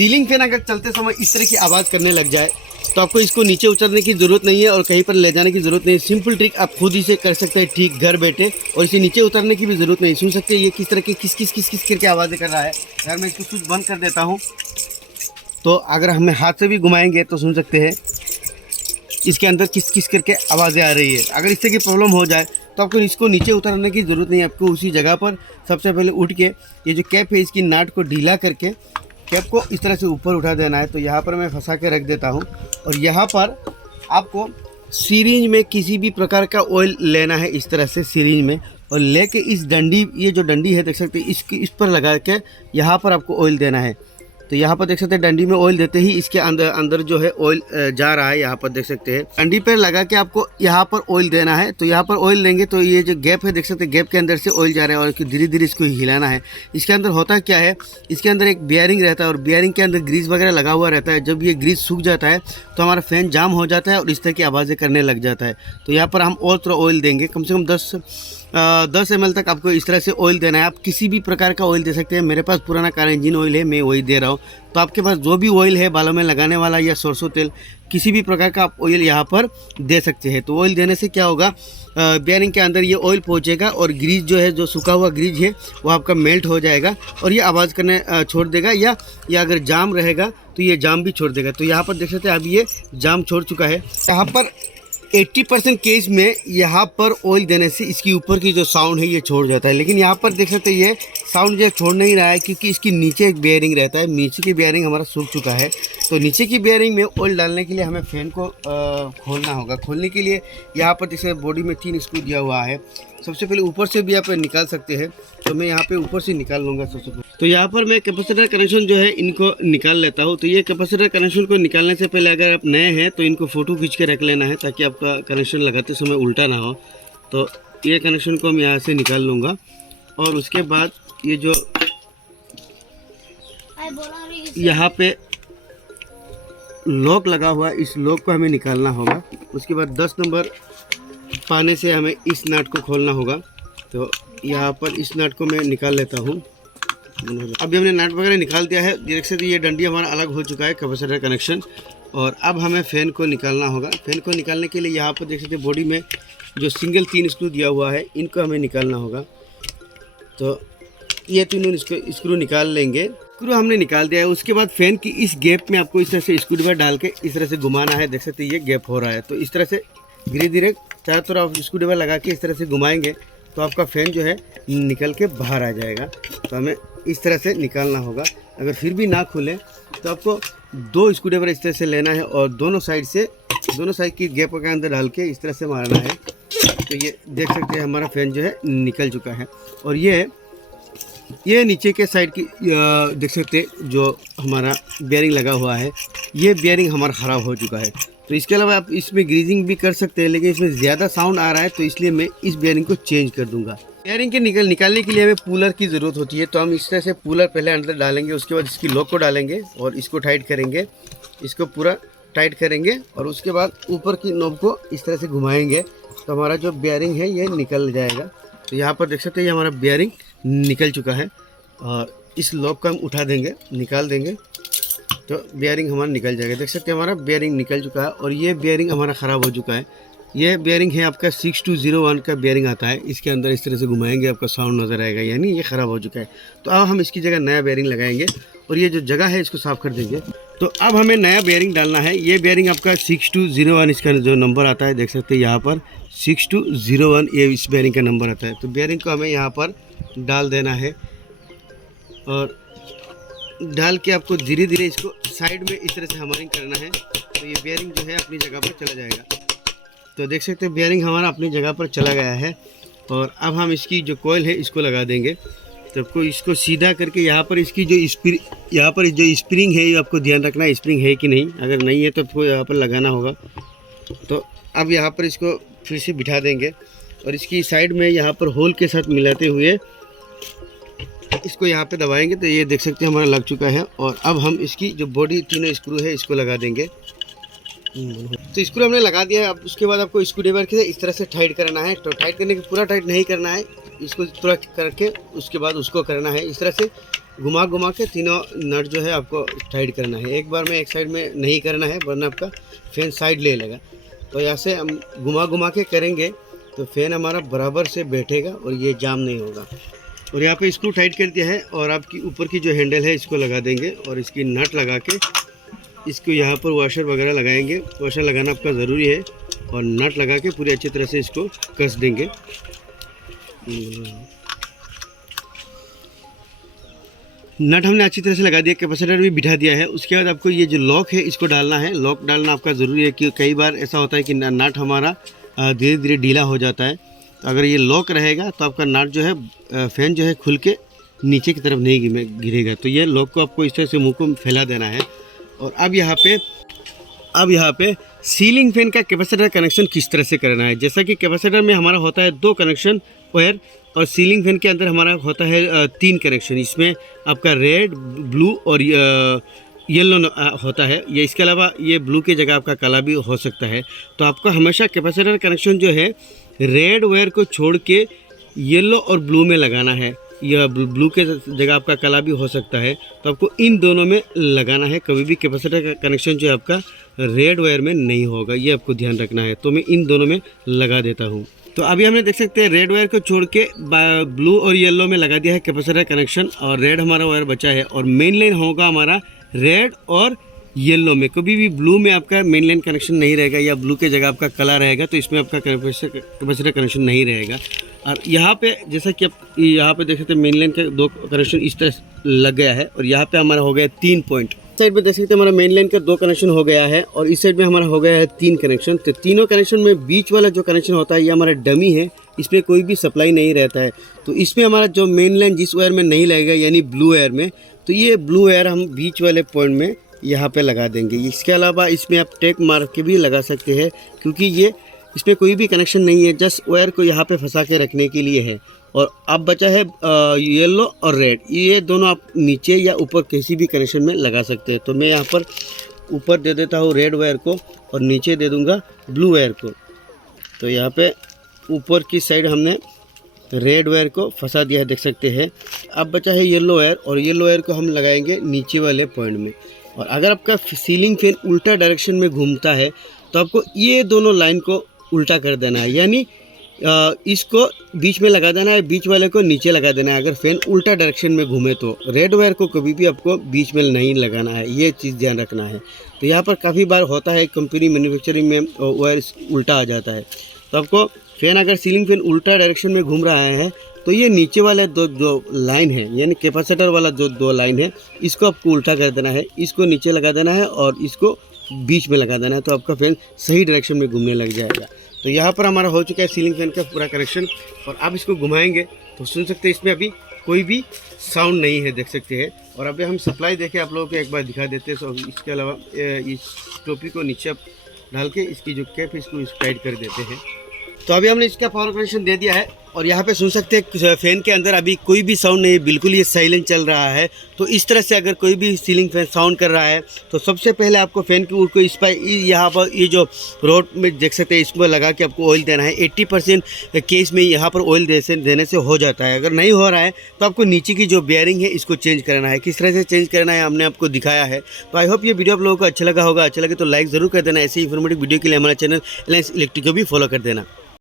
Ceiling fan अगर चलते समय इस तरह की आवाज़ करने लग जाए तो आपको इसको नीचे उतरने की ज़रूरत नहीं है और कहीं पर ले जाने की ज़रूरत नहीं है। सिंपल ट्रिक आप खुद ही से कर सकते हैं ठीक घर बैठे, और इसे नीचे उतरने की भी ज़रूरत नहीं। सुन सकते हैं ये किस तरह की किस किस करके आवाज़ें कर रहा है। अगर मैं इसको स्विच बंद कर देता हूँ तो अगर हमें हाथ से भी घुमाएंगे तो सुन सकते हैं इसके अंदर किस किस करके आवाज़ें आ रही है। अगर इस तरह की प्रॉब्लम हो जाए तो आपको इसको नीचे उतारने की ज़रूरत नहीं है। आपको उसी जगह पर सबसे पहले उठ के ये जो कैप है इसकी नाट को ढीला करके कैप को इस तरह से ऊपर उठा देना है। तो यहाँ पर मैं फंसा के रख देता हूँ और यहाँ पर आपको सिरिंज में किसी भी प्रकार का ऑयल लेना है इस तरह से सिरिंज में, और लेके इस डंडी, ये जो डंडी है देख सकते हैं इस पर लगा के यहाँ पर आपको ऑयल देना है। तो यहाँ पर देख सकते हैं डंडी में ऑयल देते ही इसके अंदर जो है ऑयल जा रहा है। यहाँ पर देख सकते हैं डंडी पर लगा के आपको यहाँ पर ऑयल देना है। तो यहाँ पर ऑयल लेंगे तो ये जो गैप है देख सकते हैं गैप के अंदर से ऑयल जा रहा है और धीरे धीरे इसको हिलाना है। इसके अंदर होता क्या है, इसके अंदर एक बियरिंग रहता है और बियरिंग के अंदर ग्रीस वगैरह लगा हुआ रहता है। जब ये ग्रीस सूख जाता है तो हमारा फैन जाम हो जाता है और इस तरह की आवाज़ें करने लग जाता है। तो यहाँ पर हम और थोड़ा ऑयल देंगे, कम से कम 10 ml तक आपको इस तरह से ऑयल देना है। आप किसी भी प्रकार का ऑयल दे सकते हैं। मेरे पास पुराना कार इंजन ऑयल है, मैं वही दे रहा हूँ। तो आपके पास जो भी ऑयल है बालों में लगाने वाला या सरसों तेल, किसी भी प्रकार का आप ऑयल यहाँ पर दे सकते हैं। तो ऑयल देने से क्या होगा, बियरिंग के अंदर ये ऑयल पहुँचेगा और ग्रीज जो है, जो सूखा हुआ ग्रीज है वो आपका मेल्ट हो जाएगा और ये आवाज़ करने छोड़ देगा, या अगर जाम रहेगा तो ये जाम भी छोड़ देगा। तो यहाँ पर देख सकते हैं अभी ये जाम छोड़ चुका है। यहाँ पर 80% केस में यहाँ पर ऑयल देने से इसकी ऊपर की जो साउंड है ये छोड़ जाता है, लेकिन यहाँ पर देख सकते हैं ये साउंड जो छोड़ नहीं रहा है क्योंकि इसकी नीचे एक बेयरिंग रहता है। नीचे की बेयरिंग हमारा सूख चुका है। तो नीचे की बेयरिंग में ऑयल डालने के लिए हमें फैन को खोलना होगा। खोलने के लिए यहाँ पर जैसे बॉडी में 3 स्क्रू दिया हुआ है। सबसे पहले ऊपर से भी आप निकाल सकते हैं, तो मैं यहाँ पे ऊपर से निकाल लूँगा सबसे पहले। तो यहाँ पर मैं कैपेसिटर कनेक्शन जो है इनको निकाल लेता हूँ। तो ये कैपेसिटर कनेक्शन को निकालने से पहले अगर आप नए हैं तो इनको फ़ोटो खींच के रख लेना है ताकि आपका कनेक्शन लगाते समय उल्टा ना हो। तो ये कनेक्शन को मैं यहाँ से निकाल लूँगा और उसके बाद ये जो यहाँ पे लॉक लगा हुआ है इस लॉक को हमें निकालना होगा। उसके बाद 10 नंबर पाने से हमें इस नट को खोलना होगा। तो यहाँ पर इस नट को मैं निकाल लेता हूँ। अभी हमने नट वगैरह निकाल दिया है। देख सकते ये डंडी हमारा अलग हो चुका है कैपेसिटर कनेक्शन। और अब हमें फ़ैन को निकालना होगा। फ़ैन को निकालने के लिए यहाँ पर देख सकते बॉडी में जो सिंगल 3 स्क्रू दिया हुआ है इनको हमें निकालना होगा। तो ये तीनों स्क्रू निकाल लेंगे। स्क्रू हमने निकाल दिया है। उसके बाद फ़ैन की इस गैप में आपको इस तरह से स्क्रू ड्राइवर डाल के इस तरह से घुमाना है। देख सकते ये गैप हो रहा है। तो इस तरह से धीरे धीरे चारों तरफ स्क्रू ड्राइवर लगा के इस तरह से घुमाएंगे तो आपका फ़ैन जो है निकल के बाहर आ जाएगा। तो हमें इस तरह से निकालना होगा। अगर फिर भी ना खुले तो आपको 2 स्क्रू ड्राइवर इस तरह से लेना है और दोनों साइड की गैप के अंदर डाल के इस तरह से मारना है। तो ये देख सकते हैं हमारा फ़ैन जो है निकल चुका है। और ये नीचे के साइड की देख सकते जो हमारा बेयरिंग लगा हुआ है ये बेयरिंग हमारा ख़राब हो चुका है। तो इसके अलावा आप इसमें ग्रीजिंग भी कर सकते हैं, लेकिन इसमें ज़्यादा साउंड आ रहा है तो इसलिए मैं इस बेयरिंग को चेंज कर दूंगा। बेयरिंग के निकालने के लिए हमें पुलर की ज़रूरत होती है। तो हम इस तरह से पुलर पहले अंदर डालेंगे, उसके बाद इसकी लॉक को डालेंगे और इसको टाइट करेंगे, इसको पूरा टाइट करेंगे और उसके बाद ऊपर की नॉब को इस तरह से घुमाएंगे तो हमारा जो बेयरिंग है ये निकल जाएगा। तो यहाँ पर देख सकते हैं ये हमारा बेयरिंग निकल चुका है और इस लॉक को हम उठा देंगे, निकाल देंगे तो बेयरिंग हमारा निकल जाएगा। देख सकते हैं हमारा बेयरिंग निकल चुका है और ये बेयरिंग हमारा ख़राब हो चुका है। ये बेयरिंग है आपका 6201 का बेयरिंग आता है। इसके अंदर इस तरह से घुमाएंगे आपका साउंड नज़र आएगा, यानी ये ख़राब हो चुका है। तो अब हम इसकी जगह नया बेयरिंग लगाएंगे और ये जो जगह है इसको साफ़ कर देंगे। तो अब हमें नया बेयरिंग डालना है। ये बेयरिंग आपका 6201 इसका जो नंबर आता है देख सकते हैं यहाँ पर 6201 ये इस बेयरिंग का नंबर आता है। तो बेयरिंग को हमें यहाँ पर डाल देना है और डाल के आपको धीरे धीरे इसको साइड में इस तरह से हमारिंग करना है। तो ये बेयरिंग जो है अपनी जगह पर चला जाएगा। तो देख सकते हैं बेयरिंग हमारा अपनी जगह पर चला गया है और अब हम इसकी जो कॉइल है इसको लगा देंगे। तो आपको इसको सीधा करके यहाँ पर इसकी जो स्प्रिंग है ये आपको ध्यान रखना है स्प्रिंग है कि नहीं। अगर नहीं है तो आपको यहाँ पर लगाना होगा। तो अब यहाँ पर इसको फिर से बिठा देंगे और इसकी साइड में यहाँ पर होल के साथ मिलाते हुए इसको यहाँ पे दबाएंगे तो ये देख सकते हैं हमारा लग चुका है। और अब हम इसकी जो बॉडी 3 स्क्रू है इसको लगा देंगे। तो स्क्रू हमने लगा दिया है। अब उसके बाद आपको स्क्रू ड्राइवर के इस तरह से टाइट करना है। तो टाइट करने के पूरा टाइट नहीं करना है, इसको पूरा करके उसके बाद उसको करना है इस तरह से। घुमा घुमा के तीनों नट जो है आपको टाइट करना है। एक बार में एक साइड में नहीं करना है वरना आपका फैन साइड ले लेगा। तो यहाँ से हम घुमा घुमा के करेंगे तो फैन हमारा बराबर से बैठेगा और ये जाम नहीं होगा। और यहाँ पे स्क्रू टाइट कर दिया है और आपकी ऊपर की जो हैंडल है इसको लगा देंगे और इसकी नट लगा के इसको यहाँ पर वॉशर वगैरह लगाएंगे। वॉशर लगाना आपका ज़रूरी है और नट लगा के पूरी अच्छी तरह से इसको कस देंगे। नट हमने अच्छी तरह से लगा दिया, कैपेसिटर भी बिठा दिया है। उसके बाद आपको ये जो लॉक है इसको डालना है। लॉक डालना आपका ज़रूरी है कि कई बार ऐसा होता है कि नट हमारा धीरे धीरे ढीला हो जाता है। तो अगर ये लॉक रहेगा तो आपका नट जो है फैन जो है खुल के नीचे की तरफ नहीं गिरेगा। तो ये लॉक को आपको इस तरह से मुँह को फैला देना है। और अब यहाँ पे सीलिंग फैन का कैपेसिटर कनेक्शन किस तरह से करना है। जैसा कि कैपेसिटर में हमारा होता है 2 कनेक्शन वायर और सीलिंग फैन के अंदर हमारा होता है 3 कनेक्शन। इसमें आपका रेड, ब्लू और येलो होता है। ये इसके अलावा ये ब्लू की जगह आपका काला भी हो सकता है। तो आपको हमेशा कैपेसिटर कनेक्शन जो है रेड वायर को छोड़ के येलो और ब्लू में लगाना है। यह ब्लू के जगह आपका काला भी हो सकता है। तो आपको इन दोनों में लगाना है। कभी भी कैपेसिटर का कनेक्शन जो है आपका रेड वायर में नहीं होगा, ये आपको ध्यान रखना है। तो मैं इन दोनों में लगा देता हूँ। तो अभी हमने देख सकते हैं रेड वायर को छोड़ के ब्लू और येलो में लगा दिया है कैपेसिटर कनेक्शन और रेड हमारा वायर बचा है। और मेन लाइन होगा हमारा रेड और येलो में। कभी भी ब्लू में आपका मेन लाइन कनेक्शन नहीं रहेगा या ब्लू के जगह आपका कलर रहेगा तो इसमें आपका कैपेसिटर कनेक्शन नहीं रहेगा। और यहाँ पे जैसा कि आप यहाँ पे देख सकते हैं मेन लाइन के 2 कनेक्शन इस तरह लग गया है और यहाँ पे हमारा हो गया 3 पॉइंट। साइड पे देख सकते हैं हमारा मेन लाइन का 2 कनेक्शन हो गया है और इस साइड में हमारा हो गया है 3 कनेक्शन। तो तीनों कनेक्शन में बीच वाला जो कनेक्शन होता है ये हमारा डमी है, इसमें कोई भी सप्लाई नहीं रहता है। तो इसमें हमारा जो मेन लाइन जिस वायर में नहीं लगेगा यानी ब्लू वायर में, तो ये ब्लू वायर हम बीच वाले पॉइंट में यहाँ पे लगा देंगे। इसके अलावा इसमें आप टेक मार के भी लगा सकते हैं क्योंकि ये इसमें कोई भी कनेक्शन नहीं है, जस्ट वायर को यहाँ पे फंसा के रखने के लिए है। और अब बचा है येलो और रेड, ये दोनों आप नीचे या ऊपर किसी भी कनेक्शन में लगा सकते हैं। तो मैं यहाँ पर ऊपर दे देता हूँ रेड वायर को और नीचे दे दूँगा ब्लू वायर को। तो यहाँ पे ऊपर की साइड हमने रेड वायर को फंसा दिया है, देख सकते हैं। अब बचा है येलो वायर और येलो वायर को हम लगाएंगे नीचे वाले पॉइंट में। और अगर आपका सीलिंग फैन उल्टा डायरेक्शन में घूमता है तो आपको ये दोनों लाइन को उल्टा कर देना है, यानी इसको बीच में लगा देना है, बीच वाले को नीचे लगा देना है। अगर फैन उल्टा डायरेक्शन में घूमे तो रेड वायर को कभी भी आपको बीच में नहीं लगाना है, ये चीज़ ध्यान रखना है। तो यहाँ पर काफ़ी बार होता है कंपनी मैन्युफैक्चरिंग में वायर उल्टा आ जाता है। तो आपको फैन अगर सीलिंग फैन उल्टा डायरेक्शन में घूम रहा है तो ये नीचे वाले जो लाइन है यानी कैपेसिटर वाला जो 2 लाइन है इसको आपको उल्टा कर देना है, इसको नीचे लगा देना है और इसको बीच में लगा देना है। तो आपका फैन सही डायरेक्शन में घूमने लग जाएगा। तो यहाँ पर हमारा हो चुका है सीलिंग फैन का पूरा कनेक्शन। और अब इसको घुमाएंगे तो सुन सकते हैं इसमें अभी कोई भी साउंड नहीं है, देख सकते हैं। और अभी हम सप्लाई देके आप लोगों को एक बार दिखा देते हैं। तो इसके अलावा इस टोपी को नीचे डाल के इसकी जो कैप है इसको टाइट कर देते हैं। तो अभी हमने इसका पावर कनेक्शन दे दिया है और यहाँ पे सुन सकते हैं फैन के अंदर अभी कोई भी साउंड नहीं है, बिल्कुल ये साइलेंट चल रहा है। तो इस तरह से अगर कोई भी सीलिंग फैन साउंड कर रहा है तो सबसे पहले आपको फैन की ऊपर को इस पर यहाँ पर ये जो रोड में देख सकते हैं इसमें लगा के आपको ऑयल देना है। 80% केस में यहाँ पर ऑयल देने से हो जाता है। अगर नहीं हो रहा है तो आपको नीचे की जो बेयरिंग है इसको चेंज करना है। किस तरह से चेंज करना है हमने आपको दिखाया है। तो आई होप ये वीडियो आप लोगों को अच्छा लगा होगा। अच्छा लगे तो लाइक ज़रूर कर देना। ऐसी इन्फॉर्मेटिव वीडियो के लिए हमारा चैनल एलायंस इलेक्ट्रिक को भी फॉलो कर देना।